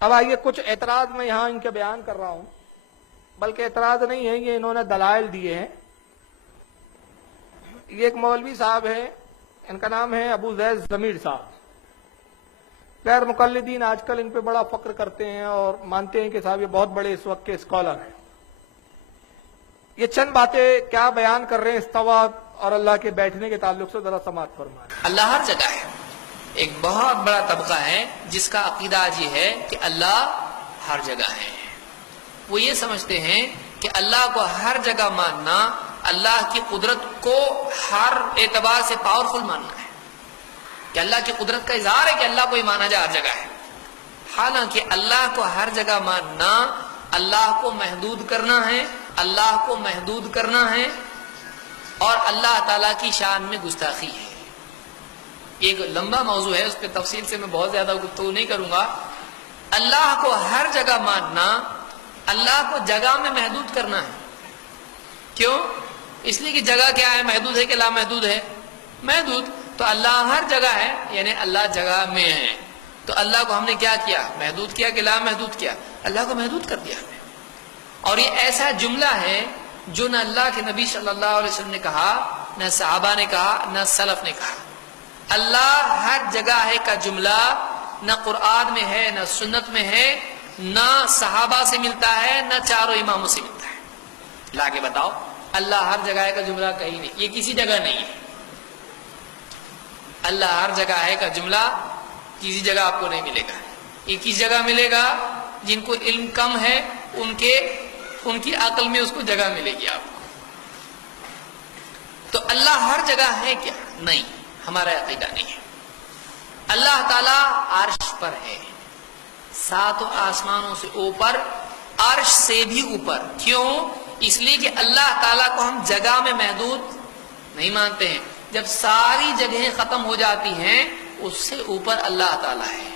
اب آئیے کچھ اعتراض میں یہاں ان کے بیان کر رہا ہوں، بلکہ اعتراض نہیں ہے، یہ انہوں نے دلائل دیے ہیں۔ یہ ایک مولوی صاحب ہے، ان کا نام ہے ابو زید ضمیر صاحب۔ غیر مقلدین آج کل ان پہ بڑا فخر کرتے ہیں اور مانتے ہیں کہ صاحب یہ بہت بڑے اس وقت کے اسکالر ہیں۔ یہ چند باتیں کیا بیان کر رہے ہیں استوا اور اللہ کے بیٹھنے کے تعلق سے، ذرا سماعت فرمائیں۔ اللہ ہر جگہ ہے۔ ایک بہت بڑا طبقہ ہے جس کا عقیدہ آج یہ ہے کہ اللہ ہر جگہ ہے۔ وہ یہ سمجھتے ہیں کہ اللہ کو ہر جگہ ماننا اللہ کی قدرت کو ہر اعتبار سے پاورفل ماننا ہے، کہ اللہ کی قدرت کا اظہار ہے کہ اللہ کو ہی مانا جائے ہر جگہ ہے۔ حالانکہ اللہ کو ہر جگہ ماننا اللہ کو محدود کرنا ہے، اللہ کو محدود کرنا ہے، اور اللہ تعالیٰ کی شان میں گستاخی ہے۔ ایک لمبا موضوع ہے، اس پہ تفصیل سے میں بہت زیادہ گفتگو نہیں کروں گا۔ اللہ کو ہر جگہ ماننا اللہ کو جگہ میں محدود کرنا ہے۔ کیوں؟ اس لیے کہ جگہ کیا ہے، محدود ہے کہ لا محدود ہے؟ محدود۔ تو اللہ ہر جگہ ہے، یعنی اللہ جگہ میں ہے۔ تو اللہ کو ہم نے کیا کیا؟ محدود کیا کہ لا محدود کیا؟ اللہ کو محدود کر دیا ہم نے۔ اور یہ ایسا جملہ ہے جو نہ اللہ کے نبی صلی اللہ علیہ وسلم نے کہا، نہ صحابہ نے کہا، نہ سلف نے کہا۔ اللہ ہر جگہ ہے کا جملہ نہ قرآن میں ہے، نہ سنت میں ہے، نہ صحابہ سے ملتا ہے، نہ چاروں اماموں سے ملتا ہے۔ لا کے بتاؤ، اللہ ہر جگہ ہے کا جملہ کہیں نہیں، یہ کسی جگہ نہیں ہے۔ اللہ ہر جگہ ہے کا جملہ کسی جگہ آپ کو نہیں ملے گا۔ یہ کس جگہ ملے گا؟ جن کو علم کم ہے ان کی عقل میں اس کو جگہ ملے گی آپ کو۔ تو اللہ ہر جگہ ہے کیا؟ نہیں، ہمارا عقیدہ نہیں ہے۔ اللہ تعالیٰ عرش پر ہے، ساتوں آسمانوں سے اوپر، عرش سے بھی اوپر۔ کیوں؟ اس لیے کہ اللہ تعالیٰ کو ہم جگہ میں محدود نہیں مانتے ہیں۔ جب ساری جگہیں ختم ہو جاتی ہیں اس سے اوپر اللہ تعالیٰ ہے۔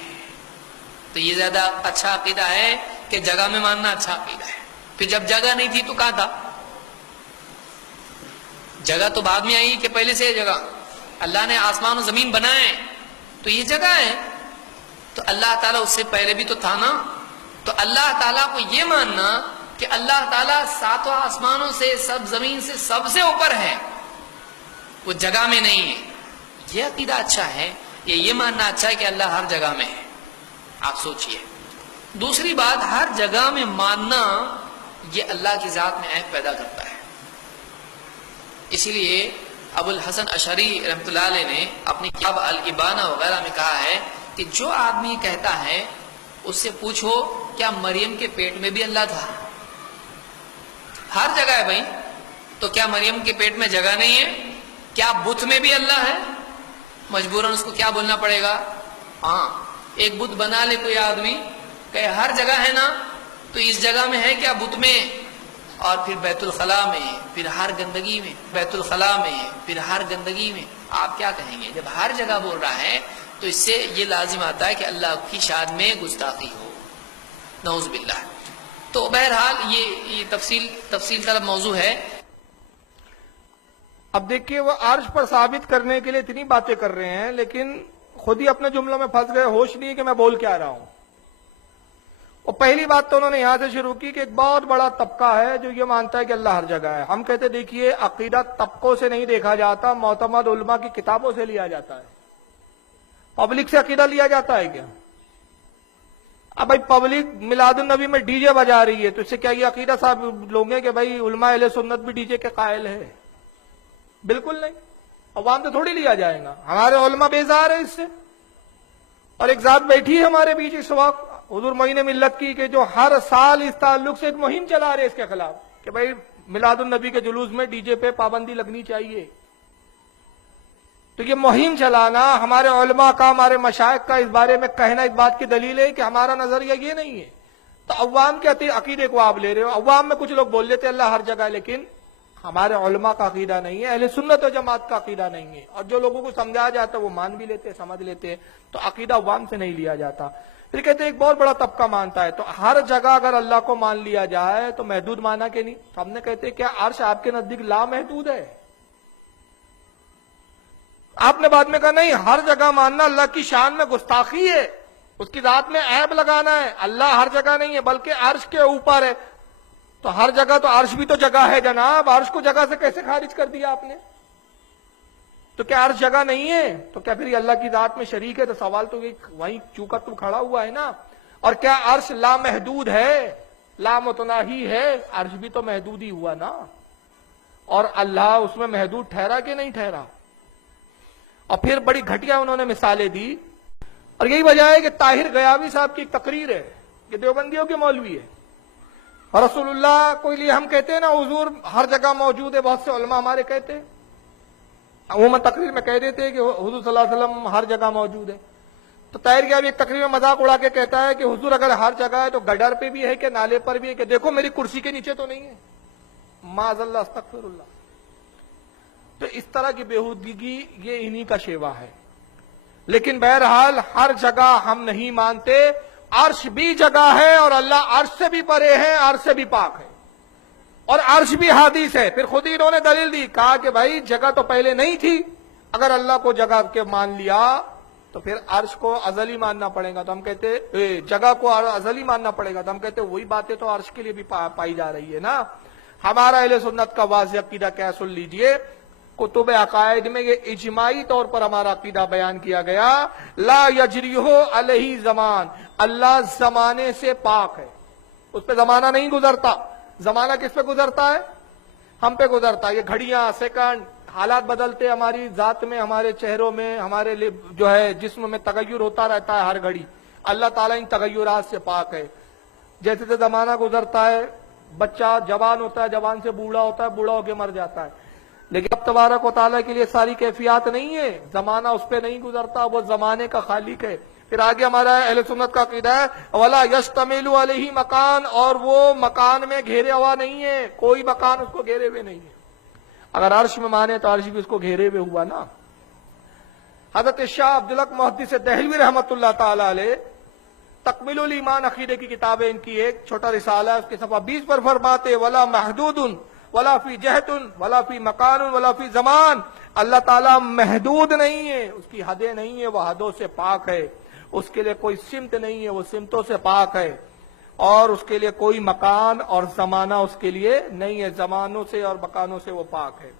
تو یہ زیادہ اچھا عقیدہ ہے کہ جگہ میں ماننا اچھا عقیدہ ہے۔ پھر جب جگہ نہیں تھی تو کہاں تھا؟ جگہ تو بعد میں آئی کہ پہلے سے جگہ؟ اللہ نے آسمان و زمین بنائے تو یہ جگہ ہے، تو اللہ تعالیٰ اس سے پہلے بھی تو تھا نا۔ تو اللہ تعالیٰ کو یہ ماننا کہ اللہ تعالیٰ ساتوں آسمانوں سے، سب زمین سے سب سے اوپر ہے، وہ جگہ میں نہیں ہے، یہ عقیدہ اچھا ہے۔ یہ ماننا اچھا ہے کہ اللہ ہر جگہ میں ہے۔ آپ سوچئے۔ دوسری بات، ہر جگہ میں ماننا یہ اللہ کی ذات میں عیب پیدا کرتا ہے۔ اسی لیے ابو الحسن اشعری رحمۃ اللہ علیہ نے اپنی کتاب الابانہ وغیرہ میں کہا ہے کہ جو آدمی کہتا ہے اس سے پوچھو کیا مریم کے پیٹ میں بھی اللہ تھا؟ ہر جگہ ہے بھائی، تو کیا مریم کے پیٹ میں جگہ نہیں ہے؟ کیا بت میں بھی اللہ ہے؟ مجبوراً اس کو کیا بولنا پڑے گا؟ ہاں، ایک بت بنا لے کوئی آدمی، کہ ہر جگہ ہے نا، تو اس جگہ میں ہے کیا بت میں؟ اور پھر بیت الخلاء میں، پھر ہر گندگی میں، بیت الخلاء میں، پھر ہر گندگی میں، آپ کیا کہیں گے؟ جب ہر جگہ بول رہا ہے تو اس سے یہ لازم آتا ہے کہ اللہ کی شان میں گستاخی ہو، نعوذ باللہ۔ تو بہرحال یہ تفصیل طلب موضوع ہے۔ اب دیکھیے، وہ عرش پر ثابت کرنے کے لیے اتنی باتیں کر رہے ہیں لیکن خود ہی اپنے جملوں میں پھنس گئے، ہوش نہیں کہ میں بول کیا رہا ہوں۔ اور پہلی بات تو انہوں نے یہاں سے شروع کی کہ ایک بہت بڑا طبقہ ہے جو یہ مانتا ہے کہ اللہ ہر جگہ ہے۔ ہم کہتے دیکھیے، عقیدہ طبقوں سے نہیں دیکھا جاتا، معتمد علماء کی کتابوں سے لیا جاتا ہے۔ پبلک سے عقیدہ لیا جاتا ہے کیا؟ اب بھائی پبلک میلاد النبی میں ڈی جے بجا رہی ہے تو اس سے کیا یہ عقیدہ صاحب لوگ ہیں کہ بھائی علماء اہل سنت بھی ڈی جے کے قائل ہے؟ بالکل نہیں، عوام سے تھوڑی لیا جائے گا۔ ہمارے علماء بیزار ہیں اس سے۔ اور ایک ذات بیٹھی ہے ہمارے بیچ اس وقت، حضور معین ملت کی، کہ جو ہر سال اس تعلق سے ایک مہم چلا رہے اس کے خلاف کہ بھائی میلاد النبی کے جلوس میں ڈی جے پہ پابندی لگنی چاہیے۔ تو یہ مہم چلانا ہمارے علماء کا، ہمارے مشائخ کا اس بارے میں کہنا اس بات کی دلیل ہے کہ ہمارا نظریہ یہ نہیں ہے۔ تو عوام کے عقیدے کو آپ لے رہے ہو۔ عوام میں کچھ لوگ بول لیتے اللہ ہر جگہ، لیکن ہمارے علماء کا عقیدہ نہیں ہے، اہل سنت و جماعت کا عقیدہ نہیں ہے۔ اور جو لوگوں کو سمجھایا جاتا ہے وہ مان بھی لیتے، سمجھ لیتے، تو عقیدہ عوام سے نہیں لیا جاتا۔ پھر کہتے ہیں ایک بہت بڑا طبقہ مانتا ہے، تو ہر جگہ اگر اللہ کو مان لیا جائے تو محدود مانا کہ نہیں؟ تو ہم نے کہتے ہیں کیا عرش آپ کے نزدیک لا محدود ہے؟ آپ نے بعد میں کہا نہیں، ہر جگہ ماننا اللہ کی شان میں گستاخی ہے۔ اس کی ذات میں عیب لگانا ہے. اللہ ہر جگہ نہیں ہے بلکہ عرش کے اوپر ہے. تو ہر جگہ تو عرش بھی تو جگہ ہے جناب. عرش کو جگہ سے کیسے خارج کر دیا آپ نے؟ تو کیا عرش جگہ نہیں ہے؟ تو کیا پھر یہ اللہ کی ذات میں شریک ہے؟ تو سوال تو وہیں چونکا تو کھڑا ہوا ہے نا. اور کیا عرش لامحدود ہے، لامتناہی ہے؟ عرش بھی تو محدود ہی ہوا نا. اور اللہ اس میں محدود ٹھہرا کہ نہیں ٹھہرا؟ اور پھر بڑی گھٹیا انہوں نے مثالیں دی. اور یہی وجہ ہے کہ طاہر غیاوی صاحب کی ایک تقریر ہے، یہ دیوبندیوں کے مولوی ہے. اور رسول اللہ کو لیے ہم کہتے ہیں نا حضور ہر جگہ موجود ہے. بہت سے علماء ہمارے کہتے ہیں، عموماً تقریر میں کہہ دیتے ہیں کہ حضور صلی اللہ علیہ وسلم ہر جگہ موجود ہے. تو طاہر غیاوی ایک تقریر میں مذاق اڑا کے کہتا ہے کہ حضور اگر ہر جگہ ہے تو گڈر پہ بھی ہے کہ نالے پر بھی ہے کہ دیکھو میری کرسی کے نیچے تو نہیں ہے. معاذ اللہ استغفر اللہ. تو اس طرح کی بےہودگی یہ انہی کا شیوا ہے. لیکن بہرحال ہر جگہ ہم نہیں مانتے. عرش بھی جگہ ہے اور اللہ عرش سے بھی پرے ہے، عرش سے بھی پاک ہے، اور عرش بھی حدیث ہے. پھر خود ہی انہوں نے دلیل دی، کہا کہ بھائی جگہ تو پہلے نہیں تھی. اگر اللہ کو جگہ کے مان لیا تو پھر عرش کو ازلی ماننا پڑے گا. تو ہم کہتے جگہ کو ازلی ماننا پڑے گا. تو ہم کہتے وہی باتیں تو عرش کے لیے بھی پائی جا رہی ہے نا. ہمارا اہل سنت کا واضح عقیدہ کیا سن لیجئے. کتب عقائد میں یہ اجماعی طور پر ہمارا عقیدہ بیان کیا گیا، لا یجریہ علیہ زمان، اللہ زمانے سے پاک ہے، اس پہ زمانہ نہیں گزرتا. زمانہ کس پہ گزرتا ہے؟ ہم پہ گزرتا ہے. یہ گھڑیاں، سیکنڈ، حالات بدلتے ہماری ذات میں، ہمارے چہروں میں، ہمارے جو ہے جسم میں تغیر ہوتا رہتا ہے ہر گھڑی. اللہ تعالیٰ ان تغیرات سے پاک ہے. جیسے جیسے زمانہ گزرتا ہے، بچہ جوان ہوتا ہے، جوان سے بوڑھا ہوتا ہے، بوڑھا ہو کے مر جاتا ہے. لیکن اب تبارک و تعالیٰ کے لیے ساری کیفیات نہیں ہے. زمانہ اس پہ نہیں گزرتا، وہ زمانے کا خالق ہے. پھر آگے ہمارا اہل سنت کا عقیدہ ہے وَلَا يَشْتَمِلُ عَلَيْهِ مکان، اور وہ مکان میں گھیرے ہوا نہیں ہے، کوئی مکان اس کو گھیرے ہوئے نہیں ہے. اگر عرش میں مانے تو عرش بھی اس کو گھیرے ہوئے ہوا نا. حضرت شاہ عبدالحق محدث دہلوی رحمۃ اللہ تعالی علیہ تکمیل الایمان عقیدے کی کتاب ہے ان کی، ایک چھوٹا رسالہ ہے، اس کے صفحہ 20 پر فرماتے وَلَا مَحْدُودٌ وَلَا فِي جَهَةٌ وَلَا فِي مَكَانٌ وَلَا فِي زَمَانٍ. اللہ تعالیٰ محدود نہیں ہے، اس کی حدیں نہیں ہیں، وہ حدوں سے پاک ہے. اس کے لیے کوئی سمت نہیں ہے، وہ سمتوں سے پاک ہے. اور اس کے لیے کوئی مکان اور زمانہ اس کے لیے نہیں ہے، زمانوں سے اور مکانوں سے وہ پاک ہے.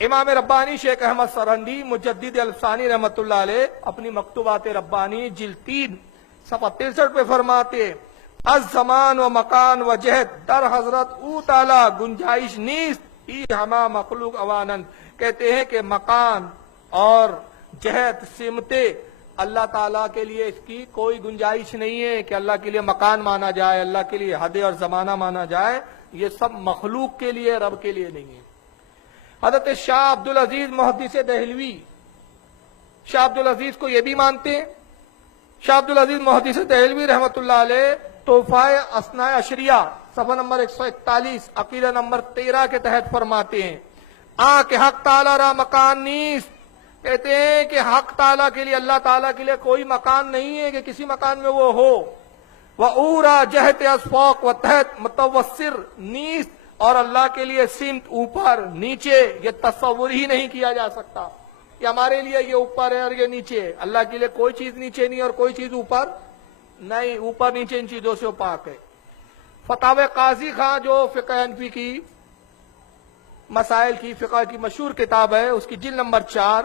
امام ربانی شیخ احمد سرہندی مجدد الفسانی رحمۃ اللہ علیہ اپنی مکتوبات ربانی جلد 3 صفحہ 63 پہ فرماتے الزمان و مکان و جہد در حضرت او تعالی گنجائش نیست ای ہما مخلوق اوانند. کہتے ہیں کہ مکان اور جہد سمتے اللہ تعالیٰ کے لیے اس کی کوئی گنجائش نہیں ہے کہ اللہ کے لیے مکان مانا جائے، اللہ کے لیے حد اور زمانہ مانا جائے. یہ سب مخلوق کے لیے، رب کے لیے نہیں ہے. حضرت شاہ عبدالعزیز محدث دہلوی، شاہ عبدالعزیز کو یہ بھی مانتے ہیں. شاہ عبدالعزیز محدث دہلوی رحمۃ اللہ علیہ تحفہ اثناء عشریہ صفحہ نمبر 141 عقیدہ نمبر 13 کے تحت فرماتے ہیں کہ حق تعالیٰ را مکان نیست. کہتے ہیں کہ حق تعالیٰ کے لیے، اللہ تعالیٰ کے لیے کوئی مکان نہیں ہے کہ کسی مکان میں وہ ہو. وَأُورَا جَهَتِ أَسْفَاقُ وَتَحْتَ مُتَوَسِّرْ نیست، اور اللہ کے لیے سمت اوپر نیچے یہ تصور ہی نہیں کیا جا سکتا. یہ ہمارے لیے یہ اوپر ہے اور یہ نیچے ہے، اللہ کے لیے کوئی چیز نیچے نہیں اور کوئی چیز اوپر نہیں. اوپر نیچے ان چیزوں سے وہ پاک ہے. فتاوی قاضی خان جو فقہ حنفی کی مسائل کی فقہ کی مشہور کتاب ہے، اس کی جلد نمبر 4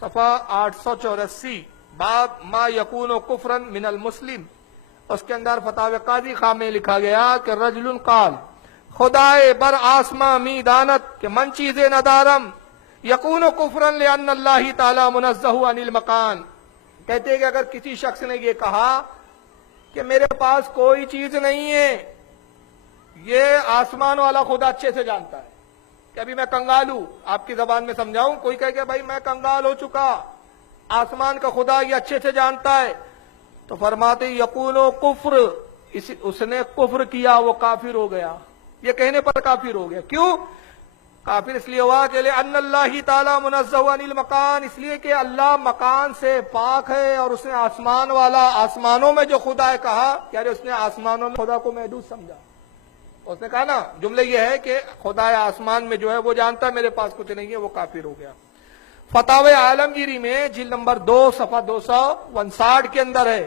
صفحہ 884 باب ما یکون کفرا من المسلم، اس کے اندر فتاوی قاضی خان میں لکھا گیا کہ رجل قال خدائے بر آسماں می دانت کہ من چیزیں ندارم یکون کفرا لان اللہ تعالی منزہ عن المکان. کہتے ہیں کہ اگر کسی شخص نے یہ کہا کہ میرے پاس کوئی چیز نہیں ہے، یہ آسمان والا خدا اچھے سے جانتا ہے کہ ابھی میں کنگال ہوں. آپ کی زبان میں سمجھاؤں، کوئی کہے کہ بھائی میں کنگال ہو چکا، آسمان کا خدا یہ اچھے سے جانتا ہے، تو فرماتے یقول کفر، اس نے کفر کیا، وہ کافر ہو گیا. یہ کہنے پر کافر ہو گیا. کیوں کافر؟ اس لیے ہوا کہ ان اللہ تعالی منزہ عن المکان، اس لیے کہ اللہ مکان سے پاک ہے اور اس نے آسمان والا، آسمانوں میں جو خدا ہے کہا، یعنی اس نے آسمانوں میں خدا کو محدود سمجھا. اس نے کہا نا جملہ یہ ہے کہ خدا آسمان میں جو ہے وہ جانتا ہے میرے پاس کچھ نہیں ہے، وہ کافر ہو گیا. فتاوی عالمگیری میں جلد نمبر 2 صفحہ 259 کے اندر ہے